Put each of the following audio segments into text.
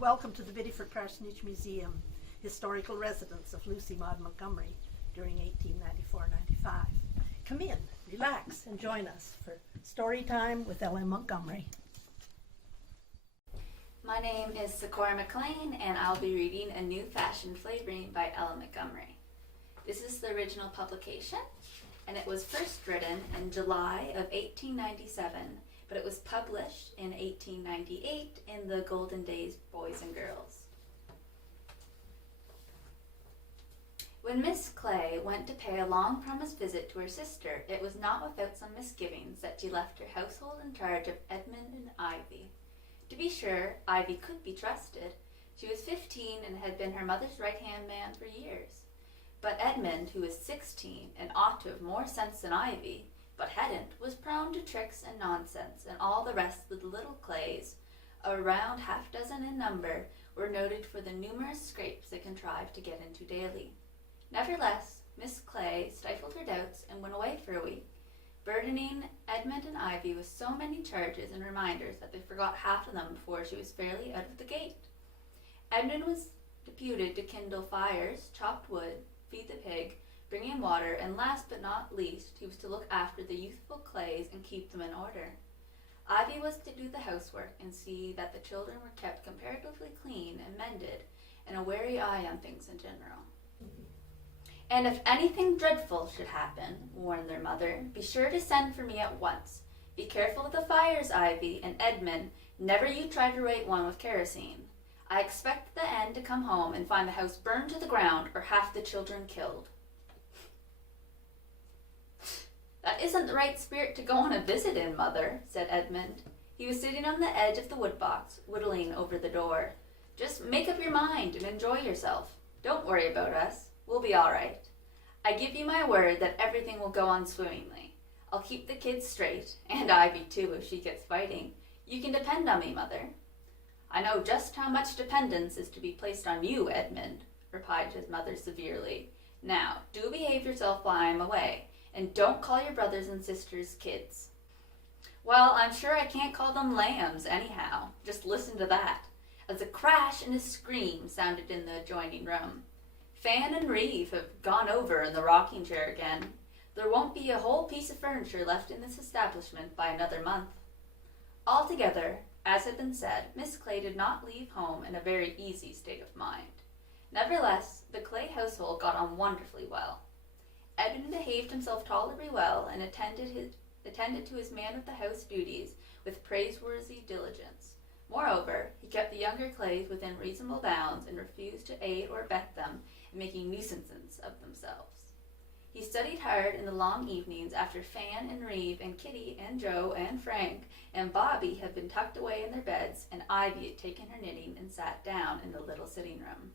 welcome to the Biddeford Parsonage Museum, historical residence of Lucy Maud Montgomery during 1894-95. Come in, relax, and join us for Storytime with LM Montgomery. My name is Sakura Maclean, and I'll be reading A New Fashioned Flavoring by LM Montgomery. This is the original publication, and it was first written in July of 1897, but it was published in 1898 in the Golden Days Boys and Girls. When Miss Clay went to pay a long-promised visit to her sister, it was not without some misgivings that she left her household in charge of Edmund and Ivy. To be sure, Ivy could be trusted. She was 15 and had been her mother's right-hand man for years. But Edmund, who was 16 and ought to have more sense than Ivy, but hadn't, was prone to tricks and nonsense, and all the rest of the little Clays, around half-dozen in number, were noted for the numerous scrapes they contrived to get into daily. Nevertheless, Miss Clay stifled her doubts and went away for a week, burdening Edmund and Ivy with so many charges and reminders that they forgot half of them before she was fairly out of the gate. Edmund was deputed to kindle fires, chop wood, feed the pig, bring in water, and last but not least, he was to look after the youthful Clays and keep them in order. Ivy was to do the housework and see that the children were kept comparatively clean and mended, and a wary eye on things in general. And if anything dreadful should happen, warned their mother, be sure to send for me at once. Be careful of the fires, Ivy, and Edmund, never you try to rate one with kerosene. I expect the end to come home and find the house burned to the ground or half the children killed. That isn't the right spirit to go on a visit in, Mother, said Edmund. He was sitting on the edge of the woodbox, whittling over the door. Just make up your mind and enjoy yourself. Don't worry about us. We'll be all right. I give you my word that everything will go on swimmingly. I'll keep the kids straight, and Ivy too if she gets fighting. You can depend on me, Mother. I know just how much dependence is to be placed on you, Edmund, replied his mother severely. Now, do behave yourself while I am away, and don't call your brothers and sisters kids. Well, I'm sure I can't call them lambs anyhow. Just listen to that, as a crash and a scream sounded in the adjoining room. Fan and Reeve have gone over in the rocking chair again. There won't be a whole piece of furniture left in this establishment by another month. Altogether, as had been said, Miss Clay did not leave home in a very easy state of mind. Nevertheless, the Clay household got on wonderfully well. Edmund behaved himself tolerably well and attended to his man-of-the-house duties with praiseworthy diligence. Moreover, he kept the younger Clays within reasonable bounds and refused to aid or abet them in making nuisances of themselves. He studied hard in the long evenings after Fan and Reeve and Kitty and Joe and Frank and Bobby had been tucked away in their beds, and Ivy had taken her knitting and sat down in the little sitting room.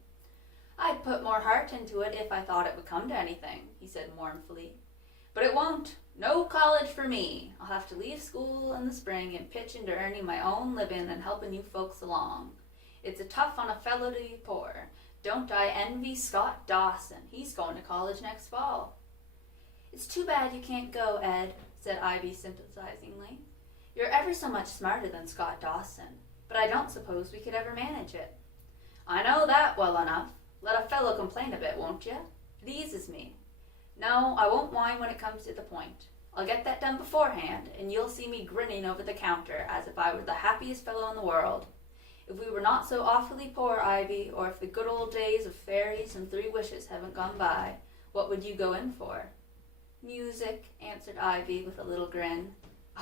I'd put more heart into it if I thought it would come to anything, he said mournfully. But it won't. No college for me. I'll have to leave school in the spring and pitch into earning my own living and helping you folks along. It's a tough on a fellow to be poor. Don't I envy Scott Dawson. He's going to college next fall. It's too bad you can't go, Ed, said Ivy sympathizingly. You're ever so much smarter than Scott Dawson, but I don't suppose we could ever manage it. I know that well enough. Let a fellow complain a bit, won't you? It eases me. No, I won't whine when it comes to the point. I'll get that done beforehand, and you'll see me grinning over the counter as if I were the happiest fellow in the world. If we were not so awfully poor, Ivy, or if the good old days of fairies and 3 wishes haven't gone by, what would you go in for? Music, answered Ivy with a little grin.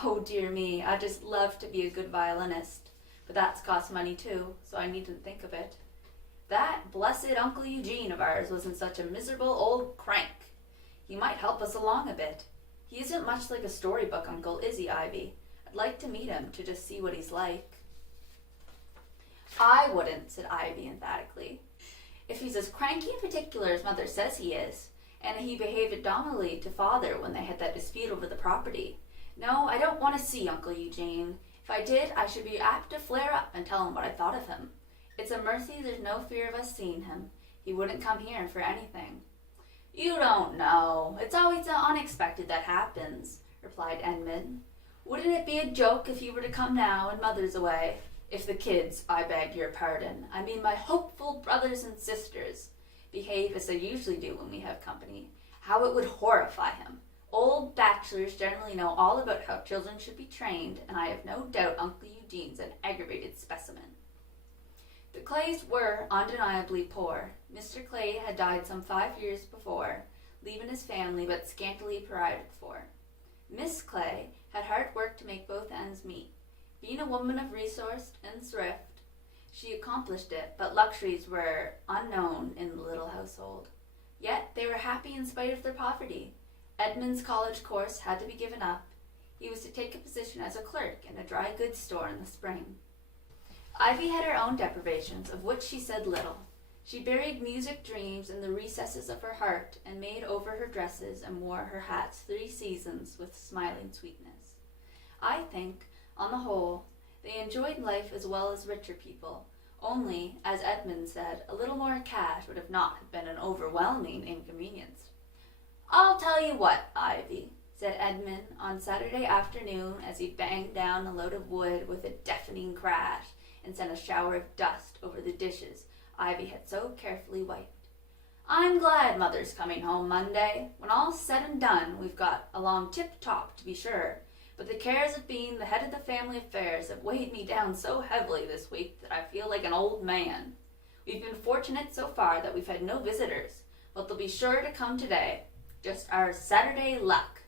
Oh, dear me, I just love to be a good violinist. But that's cost money too, so I needn't think of it. That blessed Uncle Eugene of ours wasn't such a miserable old crank. He might help us along a bit. He isn't much like a storybook uncle, is he, Ivy? I'd like to meet him to just see what he's like. I wouldn't, said Ivy emphatically. If he's as cranky and particular as Mother says he is, and he behaved abominably to Father when they had that dispute over the property. No, I don't want to see Uncle Eugene. If I did, I should be apt to flare up and tell him what I thought of him. It's a mercy there's no fear of us seeing him. He wouldn't come here for anything. You don't know. It's always the unexpected that happens, replied Edmund. Wouldn't it be a joke if he were to come now and Mother's away? If the kids, I beg your pardon, I mean my hopeful brothers and sisters, behave as they usually do when we have company, how it would horrify him. Old bachelors generally know all about how children should be trained, and I have no doubt Uncle Eugene's an aggravated specimen. The Clays were undeniably poor. Mr. Clay had died some 5 years before, leaving his family but scantily provided for. Miss Clay had hard work to make both ends meet. Being a woman of resource and thrift, she accomplished it, but luxuries were unknown in the little household. Yet they were happy in spite of their poverty. Edmund's college course had to be given up. He was to take a position as a clerk in a dry goods store in the spring. Ivy had her own deprivations, of which she said little. She buried music dreams in the recesses of her heart and made over her dresses and wore her hats 3 seasons with smiling sweetness. I think, on the whole, they enjoyed life as well as richer people, only, as Edmund said, a little more cash would have not been an overwhelming inconvenience. "I'll tell you what, Ivy," said Edmund on Saturday afternoon as he banged down a load of wood with a deafening crash and sent a shower of dust over the dishes Ivy had so carefully wiped. "I'm glad Mother's coming home Monday. When all's said and done, we've got along tip-top, to be sure, but the cares of being the head of the family affairs have weighed me down so heavily this week that I feel like an old man. We've been fortunate so far that we've had no visitors, but they'll be sure to come today. Just our Saturday luck."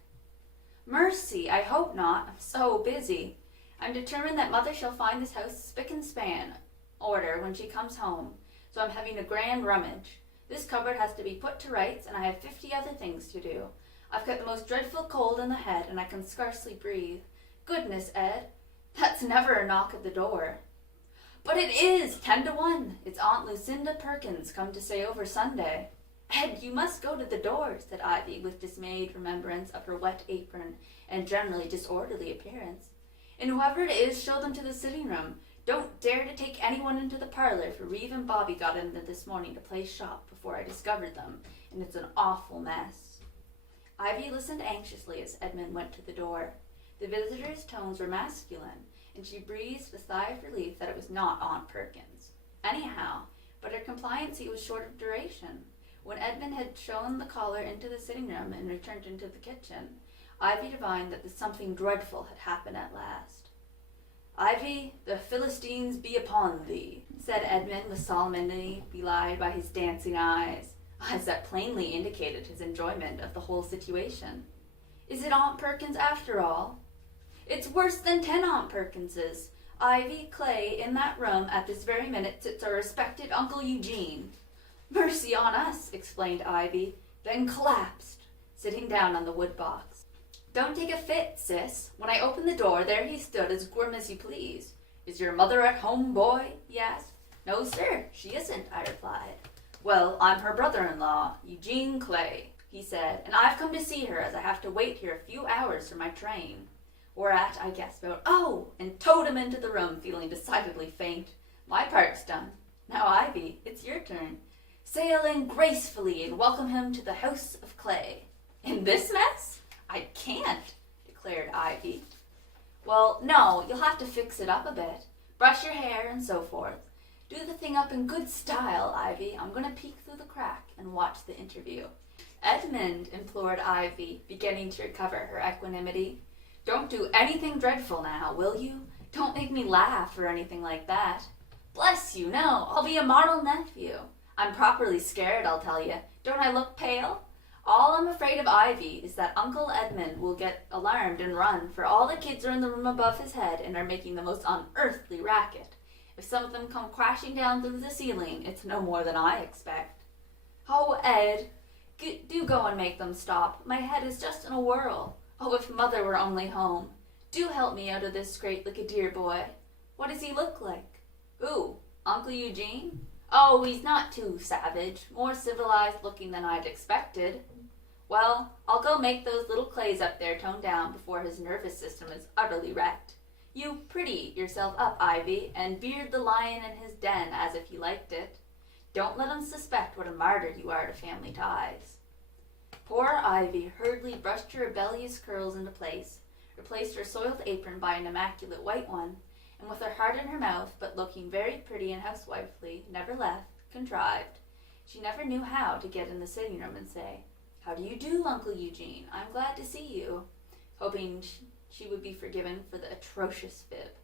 "Mercy, I hope not. I'm so busy. I'm determined that Mother shall find this house spick and span order when she comes home, so I'm having a grand rummage. This cupboard has to be put to rights, and I have 50 other things to do. I've got the most dreadful cold in the head, and I can scarcely breathe. Goodness, Ed, that's never a knock at the door." "But it is 10 to 1. It's Aunt Lucinda Perkins come to stay over Sunday." "Ed, you must go to the door," said Ivy, with dismayed remembrance of her wet apron and generally disorderly appearance. "And whoever it is, show them to the sitting room. Don't dare to take anyone into the parlor, for Reeve and Bobby got in this morning to play shop before I discovered them, and it's an awful mess." Ivy listened anxiously as Edmund went to the door. The visitor's tones were masculine, and she breathed a sigh of relief that it was not Aunt Perkins. Anyhow, but her compliancy was short of duration. When Edmund had shown the caller into the sitting room and returned into the kitchen, Ivy divined that something dreadful had happened at last. "Ivy, the Philistines be upon thee," said Edmund with solemnity belied by his dancing eyes that plainly indicated his enjoyment of the whole situation. "Is it Aunt Perkins after all?" "It's worse than 10 Aunt Perkinses. Ivy Clay, in that room at this very minute sits our respected Uncle Eugene." "Mercy on us," explained Ivy, then collapsed, sitting down on the wood box. "Don't take a fit, sis. When I opened the door, there he stood as grim as you please. 'Is your mother at home, boy?' he asked. 'No, sir, she isn't,' I replied. 'Well, I'm her brother-in-law, Eugene Clay,' he said, 'and I've come to see her as I have to wait here a few hours for my train.' Whereat I gasped out, 'Oh!' and towed him into the room, feeling decidedly faint. My part's done. Now, Ivy, it's your turn. Sail in gracefully and welcome him to the house of Clay." "In this mess? I can't," declared Ivy. "Well, no, you'll have to fix it up a bit. Brush your hair and so forth. Do the thing up in good style, Ivy. I'm going to peek through the crack and watch the interview." "Edmund," implored Ivy, beginning to recover her equanimity, "don't do anything dreadful now, will you? Don't make me laugh or anything like that." "Bless you, no. I'll be a model nephew. I'm properly scared, I'll tell you. Don't I look pale? All I'm afraid of, Ivy, is that Uncle Edmund will get alarmed and run, for all the kids are in the room above his head and are making the most unearthly racket. If some of them come crashing down through the ceiling, it's no more than I expect." "Oh, Ed, do go and make them stop. My head is just in a whirl. Oh, if Mother were only home. Do help me out of this scrape like a dear boy. What does he look like?" "Who? Uncle Eugene? Oh, he's not too savage. More civilized looking than I'd expected." "Well, I'll go make those little Clays up there tone down before his nervous system is utterly wrecked. You pretty yourself up, Ivy, and beard the lion in his den as if he liked it. Don't let him suspect what a martyr you are to family ties." Poor Ivy hurriedly brushed her rebellious curls into place, replaced her soiled apron by an immaculate white one, and with her heart in her mouth, but looking very pretty and housewifely, never left, contrived. She never knew how to get in the sitting room and say, "How do you do, Uncle Eugene? I'm glad to see you," hoping she would be forgiven for the atrocious fib.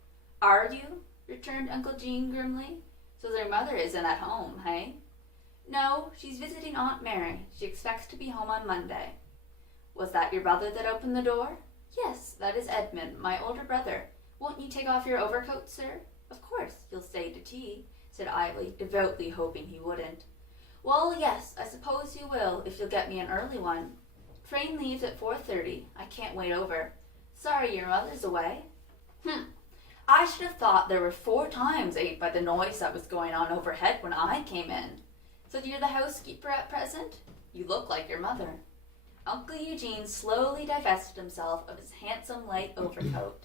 "Are you?" returned Uncle Eugene grimly. "So their mother isn't at home, hey?" "No, she's visiting Aunt Mary. She expects to be home on Monday." "Was that your brother that opened the door?" "Yes, that is Edmund, my older brother. Won't you take off your overcoat, sir?" "Of course, you'll stay to tea," said Ivy, devoutly hoping he wouldn't. "Well, yes, I suppose you will, if you'll get me an early one. Train leaves at 4:30. I can't wait over. Sorry your mother's away." I should have thought there were 4 times 8 by the noise that was going on overhead when I came in. So you're the housekeeper at present? You look like your mother." Uncle Eugene slowly divested himself of his handsome light overcoat.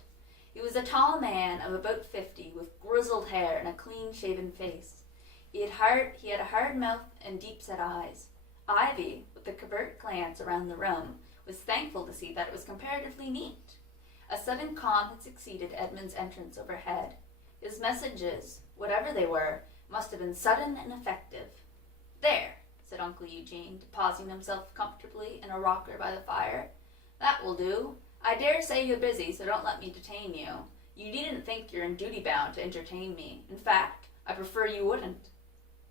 He was a tall man of about 50, with grizzled hair and a clean-shaven face. He had a hard mouth and deep-set eyes. Ivy, with a covert glance around the room, was thankful to see that it was comparatively neat. A sudden calm had succeeded Edmund's entrance overhead. His messages, whatever they were, must have been sudden and effective. "There," said Uncle Eugene, depositing himself comfortably in a rocker by the fire. "That will do. I dare say you're busy, so don't let me detain you. You needn't think you're in duty bound to entertain me. In fact, I prefer you wouldn't."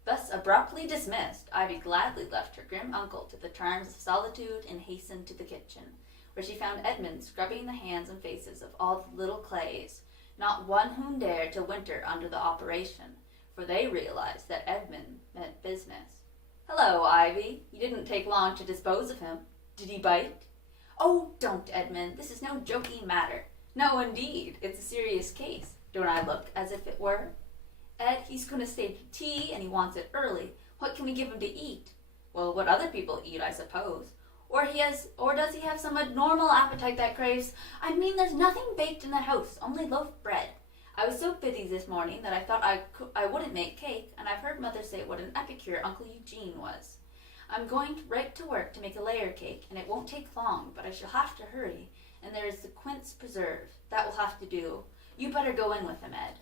Thus abruptly dismissed, Ivy gladly left her grim uncle to the charms of solitude and hastened to the kitchen, where she found Edmund scrubbing the hands and faces of all the little Clays, not one whom dared to winter under the operation, for they realized that Edmund meant business. "Hello, Ivy. You didn't take long to dispose of him. Did he bite?" "Oh, don't, Edmund. This is no joking matter. No, indeed. It's a serious case. Don't I look as if it were? Ed, he's going to stay to tea, and he wants it early. What can we give him to eat?" "Well, what other people eat, I suppose. Or does he have some abnormal appetite that craves—" "I mean, there's nothing baked in the house, only loaf bread. I was so busy this morning that I thought I wouldn't make cake, and I've heard Mother say what an epicure Uncle Eugene was. I'm going right to work to make a layer cake, and it won't take long, but I shall have to hurry. And there is the quince preserve. That will have to do. You better go in with him, Ed."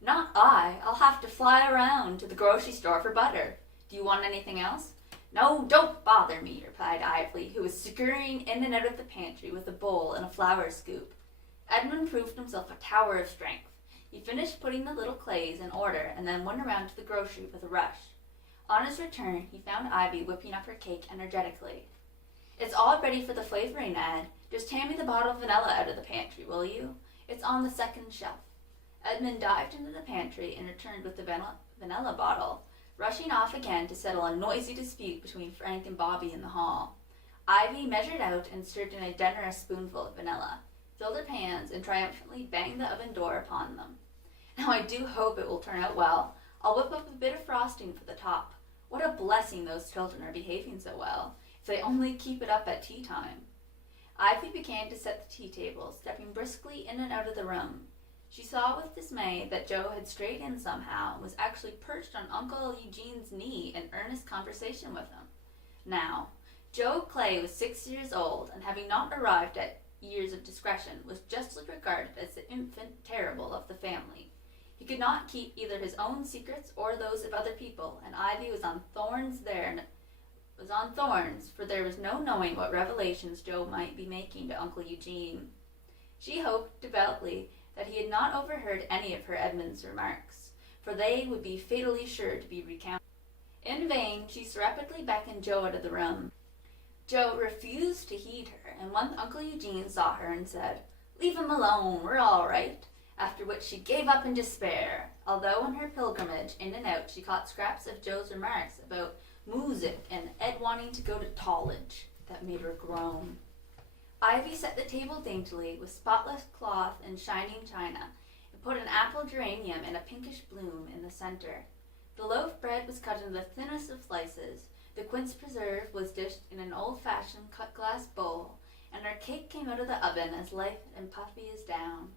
"Not I. I'll have to fly around to the grocery store for butter. Do you want anything else?" "No, don't bother me," replied Ivy, who was scurrying in and out of the pantry with a bowl and a flour scoop. Edmund proved himself a tower of strength. He finished putting the little Clays in order and then went around to the grocery with a rush. On his return, he found Ivy whipping up her cake energetically. "It's all ready for the flavoring, Ed. Just hand me the bottle of vanilla out of the pantry, will you? It's on the second shelf." Edmund dived into the pantry and returned with the vanilla bottle, rushing off again to settle a noisy dispute between Frank and Bobby in the hall. Ivy measured out and stirred in a generous spoonful of vanilla, filled her pans, and triumphantly banged the oven door upon them. "Now I do hope it will turn out well. I'll whip up a bit of frosting for the top. What a blessing those children are behaving so well, if they only keep it up at tea time." Ivy began to set the tea table, stepping briskly in and out of the room. She saw with dismay that Joe had strayed in somehow and was actually perched on Uncle Eugene's knee in earnest conversation with him. Now, Joe Clay was 6 years old, and having not arrived at years of discretion, was justly regarded as the infant terrible of the family. He could not keep either his own secrets or those of other people, and Ivy was on thorns, for there was no knowing what revelations Joe might be making to Uncle Eugene. She hoped devoutly that he had not overheard any of her Edmund's remarks, for they would be fatally sure to be recounted. In vain she rapidly beckoned Joe out of the room. Joe refused to heed her, and once Uncle Eugene saw her and said, "Leave him alone, we're all right," after which she gave up in despair, although on her pilgrimage in and out she caught scraps of Joe's remarks about music and Ed wanting to go to college that made her groan. Ivy set the table daintily with spotless cloth and shining china, and put an apple geranium in a pinkish bloom in the center. The loaf bread was cut into the thinnest of slices, the quince preserve was dished in an old-fashioned cut-glass bowl, and her cake came out of the oven as light and puffy as down.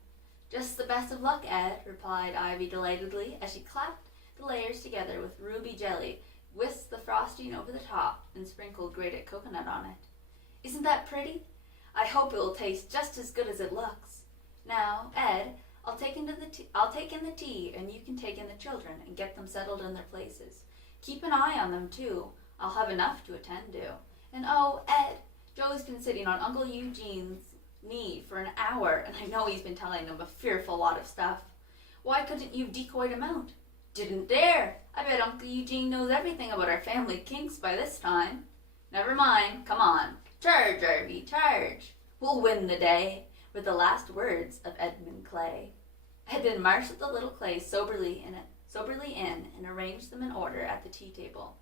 "Just the best of luck, Ed," replied Ivy delightedly, as she clapped the layers together with ruby jelly, whisked the frosting over the top, and sprinkled grated coconut on it. "Isn't that pretty? I hope it will taste just as good as it looks. Now, Ed, I'll take in the tea, and you can take in the children and get them settled in their places. Keep an eye on them, too. I'll have enough to attend to. And oh, Ed, Joe's been sitting on Uncle Eugene's knee for an hour, and I know he's been telling him a fearful lot of stuff. Why couldn't you decoyed him out? Didn't dare. I bet Uncle Eugene knows everything about our family kinks by this time. Never mind. Come on. Charge, Ivy, charge. We'll win the day, were the last words of Edmund Clay. Edmund marshaled the little Clay soberly in and arranged them in order at the tea table.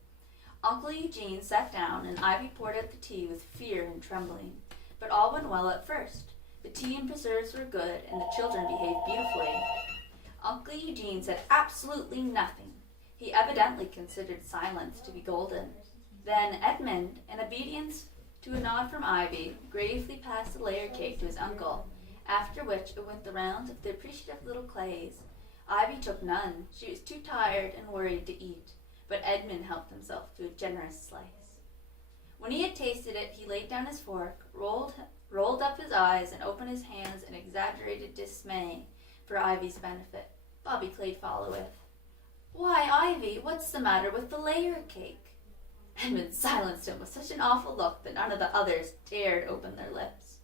Uncle Eugene sat down, and Ivy poured out the tea with fear and trembling. But all went well at first. The tea and preserves were good, and the children behaved beautifully. Uncle Eugene said absolutely nothing. He evidently considered silence to be golden. Then Edmund, in obedience to a nod from Ivy, gravely passed the layer cake to his uncle, after which it went the rounds of the appreciative little Clays. Ivy took none. She was too tired and worried to eat, but Edmund helped himself to a generous slice. When he had tasted it, he laid down his fork, rolled up his eyes, and opened his hands in exaggerated dismay for Ivy's benefit. Bobby Clay followed. Why, Ivy, what's the matter with the layer cake? Edmund silenced him with such an awful look that none of the others dared open their lips,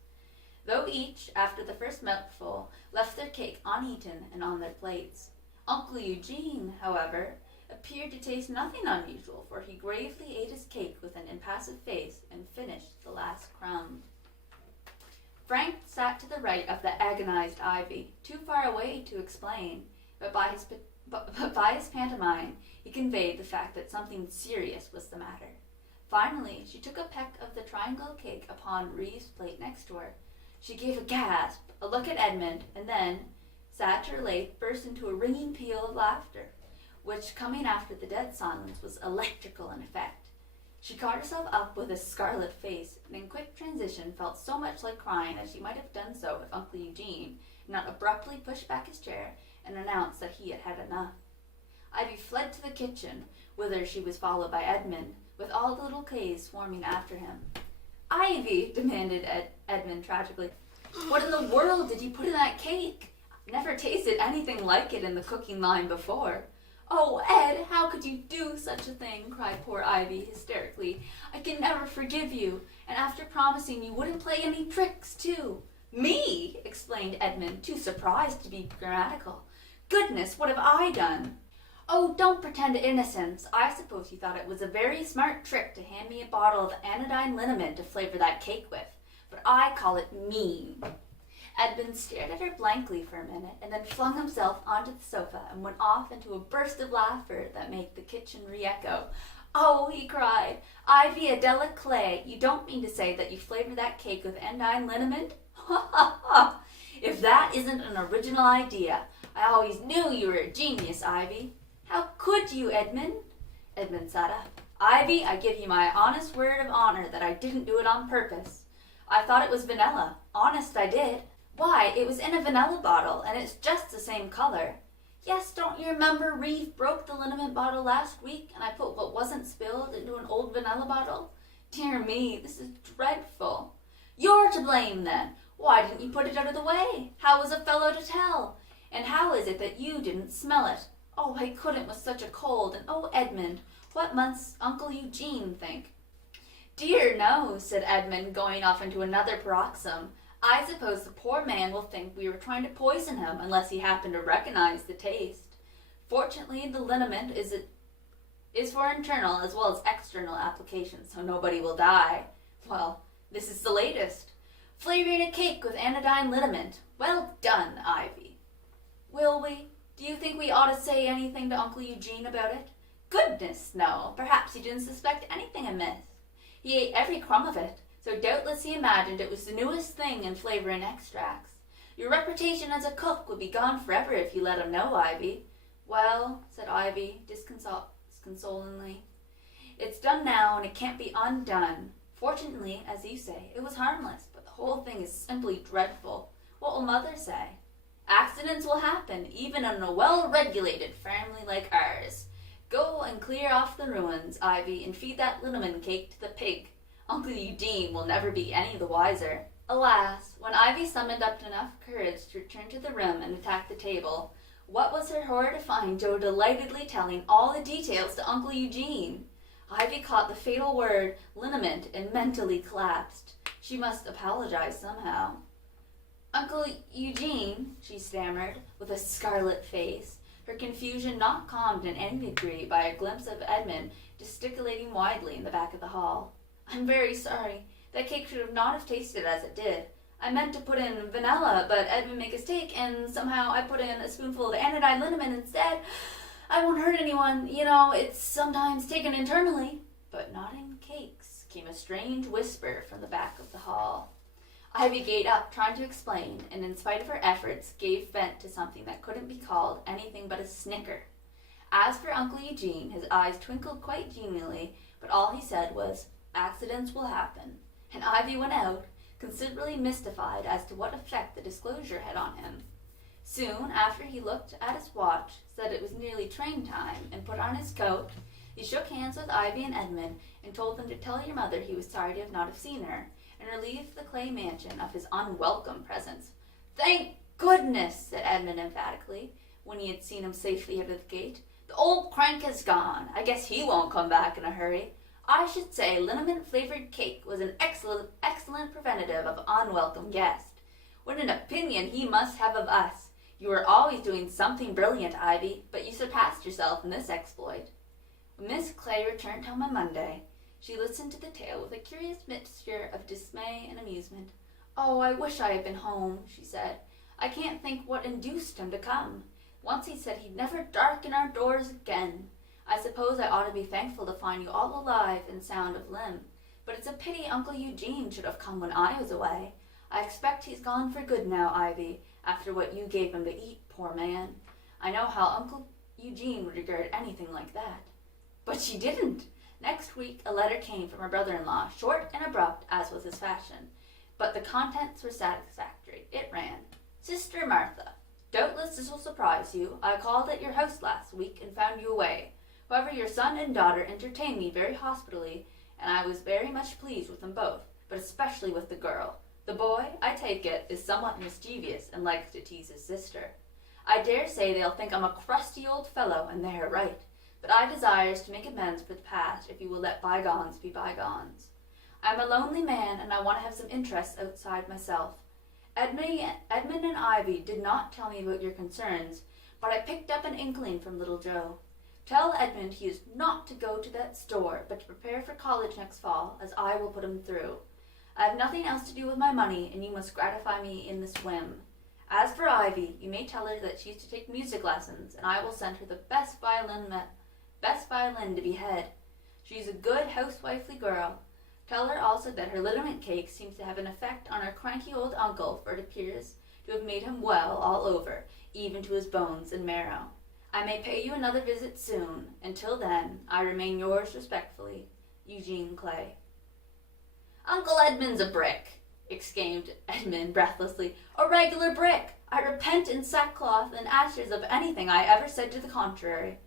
though each, after the first mouthful, left their cake uneaten and on their plates. Uncle Eugene, however, appeared to taste nothing unusual, for he gravely ate his cake with an impassive face and finished the last crumb. Frank sat to the right of the agonized Ivy, too far away to explain, but by his pantomime he conveyed the fact that something serious was the matter. Finally, she took a peck of the triangle cake upon Reeve's plate next to her. She gave a gasp, a look at Edmund, and then, sad to relate, burst into a ringing peal of laughter, which, coming after the dead silence, was electrical in effect. She caught herself up with a scarlet face, and in quick transition felt so much like crying as she might have done so if Uncle Eugene had not abruptly pushed back his chair and announced that he had had enough. Ivy fled to the kitchen, whither she was followed by Edmund, with all the little Clays swarming after him. Ivy, demanded Edmund tragically, what in the world did you put in that cake? I've never tasted anything like it in the cooking line before. Oh, Ed, how could you do such a thing? Cried poor Ivy hysterically. I can never forgive you, and after promising you wouldn't play any tricks, too. Me? Explained Edmund, too surprised to be grammatical. Goodness, what have I done? Oh, don't pretend innocence. I suppose you thought it was a very smart trick to hand me a bottle of anodyne liniment to flavor that cake with, but I call it mean. Edmund stared at her blankly for a minute, and then flung himself onto the sofa and went off into a burst of laughter that made the kitchen re-echo. Oh, he cried, Ivy Adela Clay, you don't mean to say that you flavored that cake with anodyne liniment? Ha ha ha! If that isn't an original idea. I always knew you were a genius, Ivy. How could you, Edmund? Edmund sat up. Ivy, I give you my honest word of honor that I didn't do it on purpose. I thought it was vanilla. Honest, I did. Why, it was in a vanilla bottle, and it's just the same color. Yes, don't you remember Reeve broke the liniment bottle last week, and I put what wasn't spilled into an old vanilla bottle? Dear me, this is dreadful. You're to blame, then. Why didn't you put it out of the way? How was a fellow to tell? And how is it that you didn't smell it? Oh, I couldn't with such a cold, and oh, Edmund, what must Uncle Eugene think? Dear no, said Edmund, going off into another paroxysm. I suppose the poor man will think we were trying to poison him unless he happened to recognize the taste. Fortunately, the liniment is for internal as well as external applications, so nobody will die. Well, this is the latest. Flavoring a cake with anodyne liniment. Well done, Ivy. Will we? Do you think we ought to say anything to Uncle Eugene about it? Goodness, no. Perhaps he didn't suspect anything amiss. He ate every crumb of it, so doubtless he imagined it was the newest thing in flavoring extracts. Your reputation as a cook would be gone forever if you let him know, Ivy. Well, said Ivy, disconsolately, it's done now and it can't be undone. Fortunately, as you say, it was harmless, but the whole thing is simply dreadful. What will Mother say? Accidents will happen, even in a well-regulated family like ours. Go and clear off the ruins, Ivy, and feed that liniment cake to the pig. Uncle Eugene will never be any the wiser. Alas, when Ivy summoned up enough courage to return to the room and attack the table, what was her horror to find Joe delightedly telling all the details to Uncle Eugene. Ivy caught the fatal word liniment and mentally collapsed. She must apologize somehow. Uncle Eugene, she stammered, with a scarlet face, her confusion not calmed in any degree by a glimpse of Edmund gesticulating widely in the back of the hall. I'm very sorry. That cake should not have tasted as it did. I meant to put in vanilla, but Edmund made a mistake, and somehow I put in a spoonful of anodyne liniment instead. I won't hurt anyone. You know, it's sometimes taken internally. But not in cakes, came a strange whisper from the back of the hall. Ivy gave up trying to explain, and in spite of her efforts, gave vent to something that couldn't be called anything but a snicker. As for Uncle Eugene, his eyes twinkled quite genially, but all he said was, accidents will happen. And Ivy went out, considerably mystified as to what effect the disclosure had on him. Soon after he looked at his watch, said it was nearly train time, and put on his coat. He shook hands with Ivy and Edmund, and told them to tell your mother he was sorry to not have seen her, and relieved the Clay mansion of his unwelcome presence. Thank goodness, said Edmund emphatically, when he had seen him safely out of the gate. The old crank has gone. I guess he won't come back in a hurry. I should say liniment-flavored cake was an excellent preventative of unwelcome guest. What an opinion he must have of us. You were always doing something brilliant, Ivy, but you surpassed yourself in this exploit. When Miss Clay returned home on Monday, she listened to the tale with a curious mixture of dismay and amusement. Oh, I wish I had been home, she said. I can't think what induced him to come. Once he said he'd never darken our doors again. I suppose I ought to be thankful to find you all alive and sound of limb. But it's a pity Uncle Eugene should have come when I was away. I expect he's gone for good now, Ivy, after what you gave him to eat, poor man. I know how Uncle Eugene would regard anything like that. But she didn't. Next week a letter came from her brother-in-law, short and abrupt as was his fashion. But the contents were satisfactory. It ran, Sister Martha, doubtless this will surprise you. I called at your house last week and found you away. However, your son and daughter entertained me very hospitably, and I was very much pleased with them both, but especially with the girl. The boy, I take it, is somewhat mischievous and likes to tease his sister. I dare say they'll think I'm a crusty old fellow, and they are right, but I desires to make amends for the past if you will let bygones be bygones. I'm a lonely man, and I want to have some interests outside myself. Edmund and Ivy did not tell me about your concerns, but I picked up an inkling from little Joe. Tell Edmund he is not to go to that store, but to prepare for college next fall, as I will put him through. I have nothing else to do with my money, and you must gratify me in this whim. As for Ivy, you may tell her that she is to take music lessons, and I will send her the best violin to be had. She is a good housewifely girl. Tell her also that her liniment cake seems to have an effect on her cranky old uncle, for it appears to have made him well all over, even to his bones and marrow. I may pay you another visit soon. Until then, I remain yours respectfully, Eugene Clay. Uncle Edmund's a brick, exclaimed Edmund breathlessly. A regular brick. I repent in sackcloth and ashes of anything I ever said to the contrary.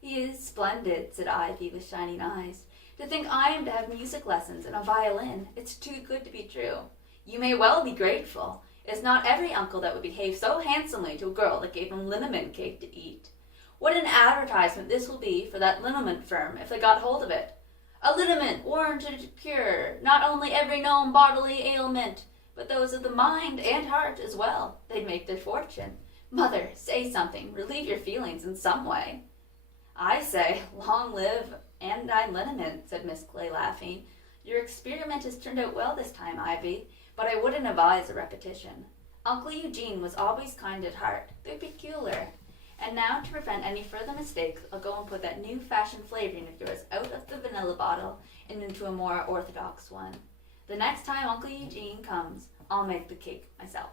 He is splendid, said Ivy with shining eyes. To think I am to have music lessons and a violin. It's too good to be true. You may well be grateful. It's not every uncle that would behave so handsomely to a girl that gave him liniment cake to eat. What an advertisement this will be for that liniment firm if they got hold of it. A liniment warranted to cure not only every known bodily ailment, but those of the mind and heart as well. They'd make their fortune. Mother, say something. Relieve your feelings in some way. I say, long live anodyne liniment, said Miss Clay, laughing. Your experiment has turned out well this time, Ivy, but I wouldn't advise a repetition. Uncle Eugene was always kind at heart, though peculiar. And now, to prevent any further mistakes, I'll go and put that new-fashioned flavoring of yours out of the vanilla bottle and into a more orthodox one. The next time Uncle Eugene comes, I'll make the cake myself.